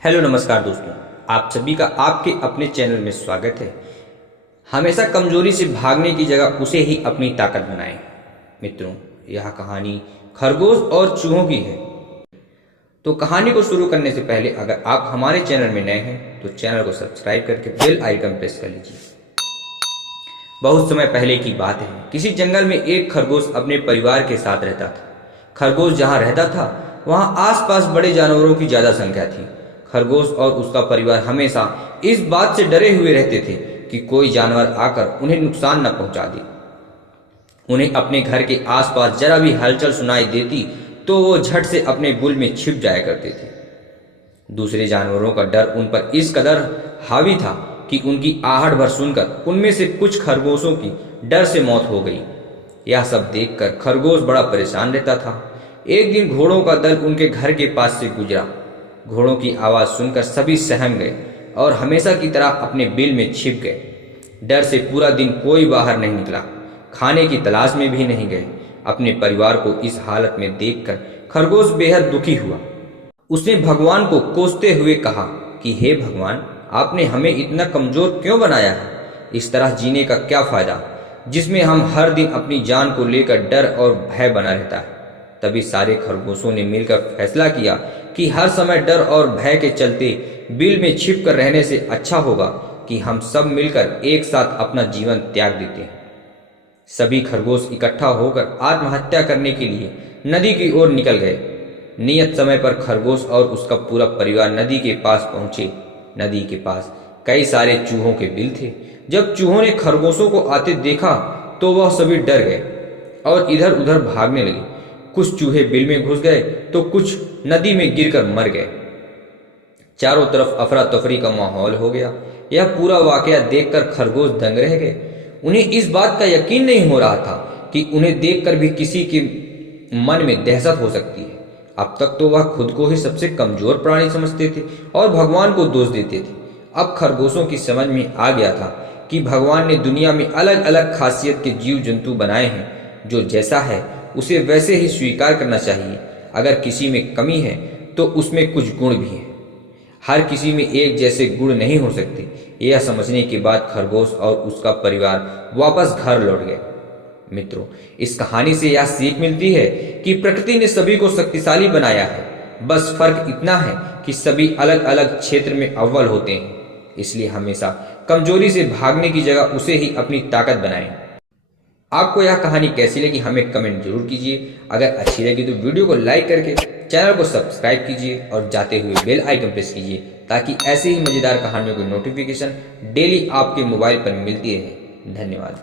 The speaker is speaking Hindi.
हेलो नमस्कार दोस्तों, आप सभी का आपके अपने चैनल में स्वागत है। हमेशा कमजोरी से भागने की जगह उसे ही अपनी ताकत बनाएं। मित्रों, यह कहानी खरगोश और चूहों की है। तो कहानी को शुरू करने से पहले अगर आप हमारे चैनल में नए हैं तो चैनल को सब्सक्राइब करके बेल आइकन प्रेस कर लीजिए। बहुत समय पहले की बात है, किसी जंगल में एक खरगोश अपने परिवार के साथ रहता था। खरगोश जहाँ रहता था वहाँ आसपास बड़े जानवरों की ज्यादा संख्या थी। खरगोश और उसका परिवार हमेशा इस बात से डरे हुए रहते थे कि कोई जानवर आकर उन्हें नुकसान न पहुंचा दे। उन्हें अपने घर के आसपास जरा भी हलचल सुनाई देती तो वो झट से अपने बुल में छिप जाया करते थे। दूसरे जानवरों का डर उन पर इस कदर हावी था कि उनकी आहट भर सुनकर उनमें से कुछ खरगोशों की डर से मौत हो गई। यह सब देखकर खरगोश बड़ा परेशान रहता था। एक दिन घोड़ों का दल उनके घर के पास से गुजरा। घोड़ों की आवाज सुनकर सभी सहम गए और हमेशा की तरह अपने बिल में छिप गए। डर से पूरा दिन कोई बाहर नहीं निकला, खाने की तलाश में भी नहीं गए। अपने परिवार को इस हालत में देखकर खरगोश बेहद दुखी हुआ। उसने भगवान को कोसते हुए कहा कि हे भगवान, आपने हमें इतना कमजोर क्यों बनाया है? इस तरह जीने का क्या फायदा जिसमें हम हर दिन अपनी जान को लेकर डर और भय बना रहता है। तभी सारे खरगोशों ने मिलकर फैसला किया कि हर समय डर और भय के चलते बिल में छिप कर रहने से अच्छा होगा कि हम सब मिलकर एक साथ अपना जीवन त्याग देते हैं। सभी खरगोश इकट्ठा होकर आत्महत्या करने के लिए नदी की ओर निकल गए। नियत समय पर खरगोश और उसका पूरा परिवार नदी के पास पहुंचे। नदी के पास कई सारे चूहों के बिल थे। जब चूहों ने खरगोशों को आते देखा तो वह सभी डर गए और इधर उधर भागने लगे। कुछ चूहे बिल में घुस गए तो कुछ नदी में गिरकर मर गए। चारों तरफ अफरा तफरी का माहौल हो गया। यह पूरा वाकया देखकर खरगोश दंग रह गए। उन्हें इस बात का यकीन नहीं हो रहा था कि उन्हें देखकर भी किसी के मन में दहशत हो सकती है। अब तक तो वह खुद को ही सबसे कमजोर प्राणी समझते थे और भगवान को दोष देते थे। अब खरगोशों की समझ में आ गया था कि भगवान ने दुनिया में अलग अलग खासियत के जीव जंतु बनाए हैं। जो जैसा है उसे वैसे ही स्वीकार करना चाहिए। अगर किसी में कमी है तो उसमें कुछ गुण भी हैं। हर किसी में एक जैसे गुण नहीं हो सकते। यह समझने के बाद खरगोश और उसका परिवार वापस घर लौट गए। मित्रों, इस कहानी से यह सीख मिलती है कि प्रकृति ने सभी को शक्तिशाली बनाया है। बस फर्क इतना है कि सभी अलग अलग क्षेत्र में अव्वल होते हैं। इसलिए हमेशा कमजोरी से भागने की जगह उसे ही अपनी ताकत बनाएं। आपको यह कहानी कैसी लगी हमें कमेंट जरूर कीजिए। अगर अच्छी लगी तो वीडियो को लाइक करके चैनल को सब्सक्राइब कीजिए और जाते हुए बेल आइकन प्रेस कीजिए ताकि ऐसे ही मजेदार कहानियों की नोटिफिकेशन डेली आपके मोबाइल पर मिलती रहे। धन्यवाद।